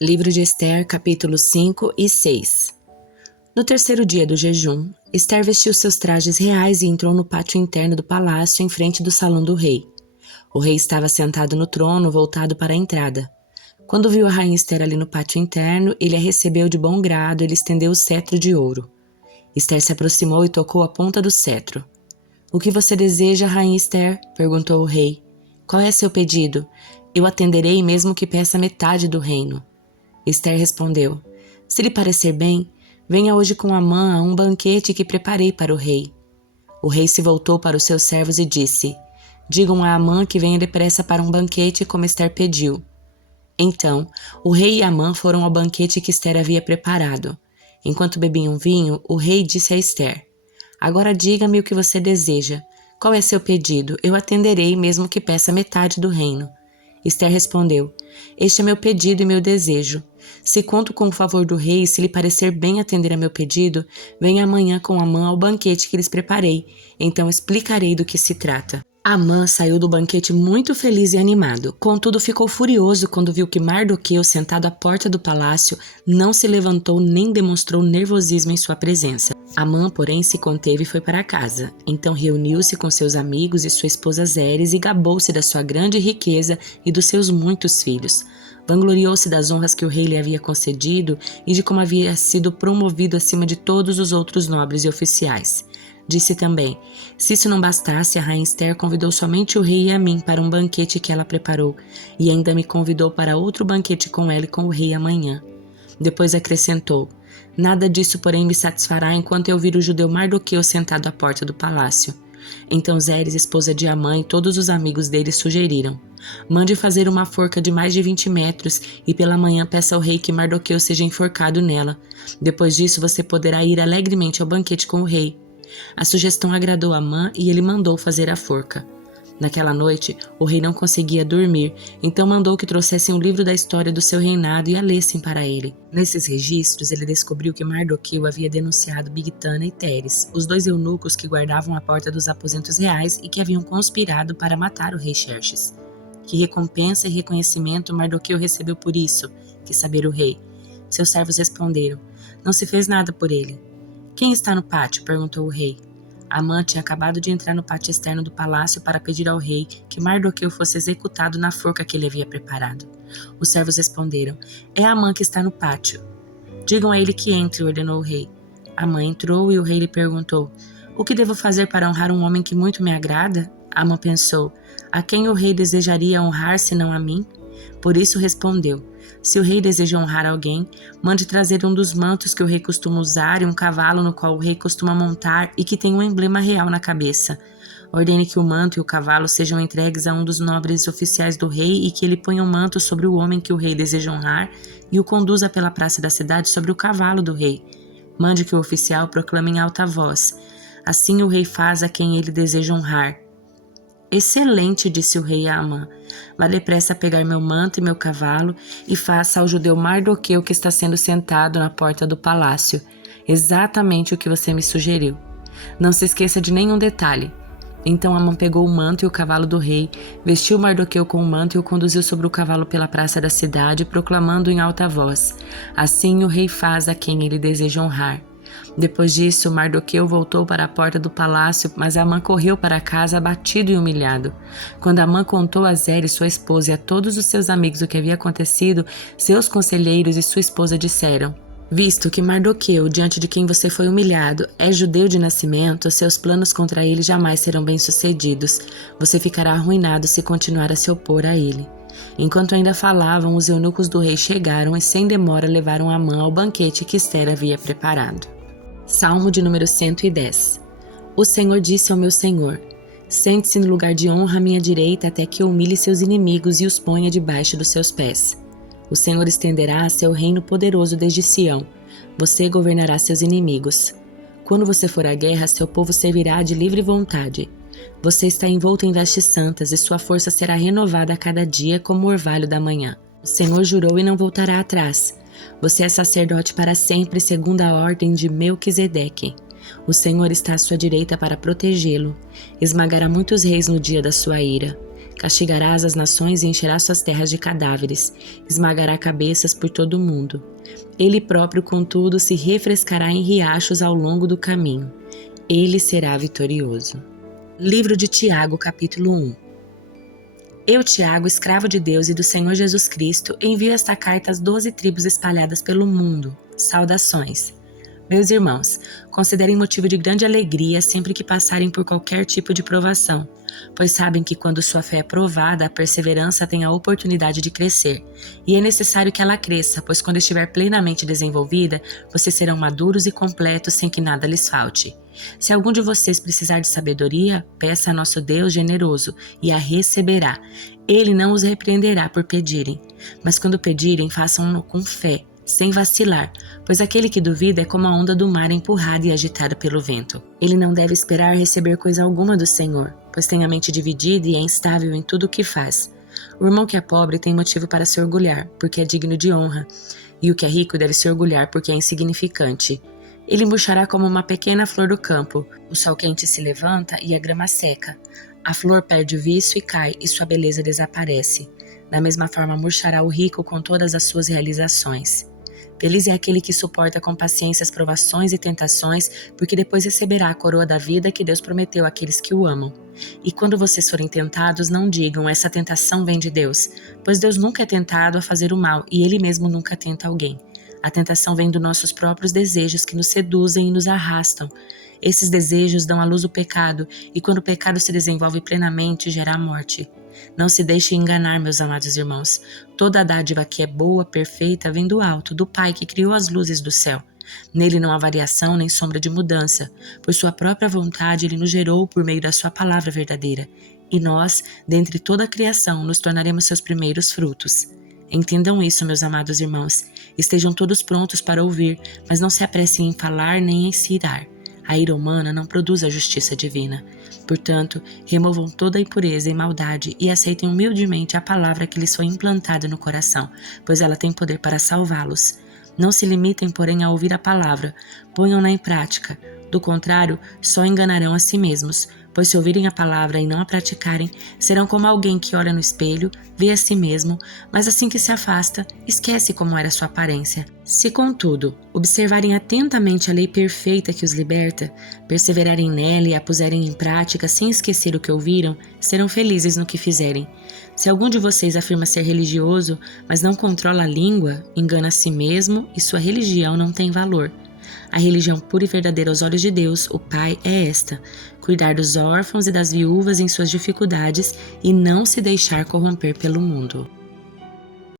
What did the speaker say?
Livro de Ester, capítulos 5 e 6. No terceiro dia do jejum, Ester vestiu seus trajes reais e entrou no pátio interno do palácio em frente do salão do rei. O rei estava sentado no trono, voltado para a entrada. Quando viu a rainha Ester ali no pátio interno, ele a recebeu de bom grado e lhe estendeu o cetro de ouro. Ester se aproximou e tocou a ponta do cetro. "O que você deseja, rainha Ester?" perguntou o rei. "Qual é seu pedido? Eu atenderei mesmo que peça metade do reino." Ester respondeu: "Se lhe parecer bem, venha hoje com Amã a um banquete que preparei para o rei." O rei se voltou para os seus servos e disse: "Digam a Amã que venha depressa para um banquete como Ester pediu." Então, o rei e Amã foram ao banquete que Ester havia preparado. Enquanto bebiam vinho, o rei disse a Ester: "Agora diga-me o que você deseja. Qual é seu pedido? Eu atenderei mesmo que peça metade do reino." Ester respondeu: "Este é meu pedido e meu desejo. Se conto com o favor do rei e se lhe parecer bem atender a meu pedido, venha amanhã com Amã ao banquete que lhes preparei. Então explicarei do que se trata." Amã saiu do banquete muito feliz e animado. Contudo, ficou furioso quando viu que Mardoqueu, sentado à porta do palácio, não se levantou nem demonstrou nervosismo em sua presença. Amã, porém, se conteve e foi para casa. Então reuniu-se com seus amigos e sua esposa Zeres e gabou-se da sua grande riqueza e dos seus muitos filhos. Vangloriou-se das honras que o rei lhe havia concedido e de como havia sido promovido acima de todos os outros nobres e oficiais. Disse também: "Se isso não bastasse, a rainha Ester convidou somente o rei e a mim para um banquete que ela preparou, e ainda me convidou para outro banquete com ela e com o rei amanhã." Depois acrescentou: "Nada disso, porém, me satisfará enquanto eu vir o judeu Mardoqueu sentado à porta do palácio." Então Zeres, esposa de Amã, e todos os amigos dele sugeriram: "Mande fazer uma forca de mais de 20 metros e pela manhã peça ao rei que Mardoqueu seja enforcado nela. Depois disso você poderá ir alegremente ao banquete com o rei." A sugestão agradou Amã e ele mandou fazer a forca. Naquela noite, o rei não conseguia dormir, então mandou que trouxessem o livro da história do seu reinado e a lessem para ele. Nesses registros, ele descobriu que Mardoqueu havia denunciado Bigtana e Teres, os dois eunucos que guardavam a porta dos aposentos reais e que haviam conspirado para matar o rei Xerxes. Que recompensa e reconhecimento Mardoqueu recebeu por isso? Quis saber o rei. Seus servos responderam: "Não se fez nada por ele." "Quem está no pátio?" perguntou o rei. Amã tinha acabado de entrar no pátio externo do palácio para pedir ao rei que Mardoqueu fosse executado na forca que ele havia preparado. Os servos responderam: "É Amã que está no pátio." "Digam a ele que entre", ordenou o rei. Amã entrou e o rei lhe perguntou: "O que devo fazer para honrar um homem que muito me agrada?" Amã pensou: "A quem o rei desejaria honrar senão a mim?" Por isso respondeu: "Se o rei deseja honrar alguém, mande trazer um dos mantos que o rei costuma usar e um cavalo no qual o rei costuma montar e que tem um emblema real na cabeça. Ordene que o manto e o cavalo sejam entregues a um dos nobres oficiais do rei e que ele ponha o manto sobre o homem que o rei deseja honrar e o conduza pela praça da cidade sobre o cavalo do rei. Mande que o oficial proclame em alta voz: assim o rei faz a quem ele deseja honrar." "Excelente", disse o rei a Amã. "Vá depressa pegar meu manto e meu cavalo e faça ao judeu Mardoqueu que está sendo sentado na porta do palácio exatamente o que você me sugeriu. Não se esqueça de nenhum detalhe." Então Amã pegou o manto e o cavalo do rei, vestiu Mardoqueu com o manto e o conduziu sobre o cavalo pela praça da cidade, proclamando em alta voz: "Assim o rei faz a quem ele deseja honrar." Depois disso, Mardoqueu voltou para a porta do palácio, mas Amã correu para casa abatido e humilhado. Quando Amã contou a Zeres, sua esposa, e a todos os seus amigos o que havia acontecido, seus conselheiros e sua esposa disseram: "Visto que Mardoqueu, diante de quem você foi humilhado, é judeu de nascimento, seus planos contra ele jamais serão bem-sucedidos. Você ficará arruinado se continuar a se opor a ele." Enquanto ainda falavam, os eunucos do rei chegaram e sem demora levaram Amã ao banquete que Ester havia preparado. Salmo de número 110. O Senhor disse ao meu Senhor: "Sente-se no lugar de honra à minha direita até que eu humilhe seus inimigos e os ponha debaixo dos seus pés." O Senhor estenderá seu reino poderoso desde Sião. Você governará seus inimigos. Quando você for à guerra, seu povo servirá de livre vontade. Você está envolto em vestes santas e sua força será renovada a cada dia como o orvalho da manhã. O Senhor jurou e não voltará atrás. Você é sacerdote para sempre, segundo a ordem de Melquisedeque. O Senhor está à sua direita para protegê-lo. Esmagará muitos reis no dia da sua ira. Castigarás as nações e encherá suas terras de cadáveres, esmagará cabeças por todo o mundo. Ele próprio, contudo, se refrescará em riachos ao longo do caminho. Ele será vitorioso. Livro de Tiago, capítulo 1. Eu, Tiago, escravo de Deus e do Senhor Jesus Cristo, envio esta carta às 12 tribos espalhadas pelo mundo. Saudações. Meus irmãos, considerem motivo de grande alegria sempre que passarem por qualquer tipo de provação, pois sabem que quando sua fé é provada, a perseverança tem a oportunidade de crescer. E é necessário que ela cresça, pois quando estiver plenamente desenvolvida, vocês serão maduros e completos sem que nada lhes falte. Se algum de vocês precisar de sabedoria, peça a nosso Deus generoso e a receberá. Ele não os repreenderá por pedirem, mas quando pedirem, façam-no com fé, sem vacilar, pois aquele que duvida é como a onda do mar empurrada e agitada pelo vento. Ele não deve esperar receber coisa alguma do Senhor, pois tem a mente dividida e é instável em tudo o que faz. O irmão que é pobre tem motivo para se orgulhar, porque é digno de honra, e o que é rico deve se orgulhar porque é insignificante. Ele murchará como uma pequena flor do campo, o sol quente se levanta e a grama seca. A flor perde o viço e cai, e sua beleza desaparece. Da mesma forma murchará o rico com todas as suas realizações. Feliz é aquele que suporta com paciência as provações e tentações, porque depois receberá a coroa da vida que Deus prometeu àqueles que o amam. E quando vocês forem tentados, não digam, essa tentação vem de Deus, pois Deus nunca é tentado a fazer o mal e Ele mesmo nunca tenta alguém. A tentação vem dos nossos próprios desejos que nos seduzem e nos arrastam. Esses desejos dão à luz o pecado, e quando o pecado se desenvolve plenamente, gera a morte. Não se deixem enganar, meus amados irmãos. Toda a dádiva que é boa, perfeita, vem do alto, do Pai que criou as luzes do céu. Nele não há variação nem sombra de mudança. Por sua própria vontade, Ele nos gerou por meio da sua palavra verdadeira. E nós, dentre toda a criação, nos tornaremos seus primeiros frutos. Entendam isso, meus amados irmãos. Estejam todos prontos para ouvir, mas não se apressem em falar nem em se irar. A ira humana não produz a justiça divina. Portanto, removam toda a impureza e maldade e aceitem humildemente a palavra que lhes foi implantada no coração, pois ela tem poder para salvá-los. Não se limitem, porém, a ouvir a palavra, ponham-na em prática. Do contrário, só enganarão a si mesmos, pois se ouvirem a palavra e não a praticarem, serão como alguém que olha no espelho, vê a si mesmo, mas assim que se afasta, esquece como era sua aparência. Se, contudo, observarem atentamente a lei perfeita que os liberta, perseverarem nela e a puserem em prática sem esquecer o que ouviram, serão felizes no que fizerem. Se algum de vocês afirma ser religioso, mas não controla a língua, engana a si mesmo e sua religião não tem valor. A religião pura e verdadeira aos olhos de Deus, o Pai, é esta: cuidar dos órfãos e das viúvas em suas dificuldades e não se deixar corromper pelo mundo.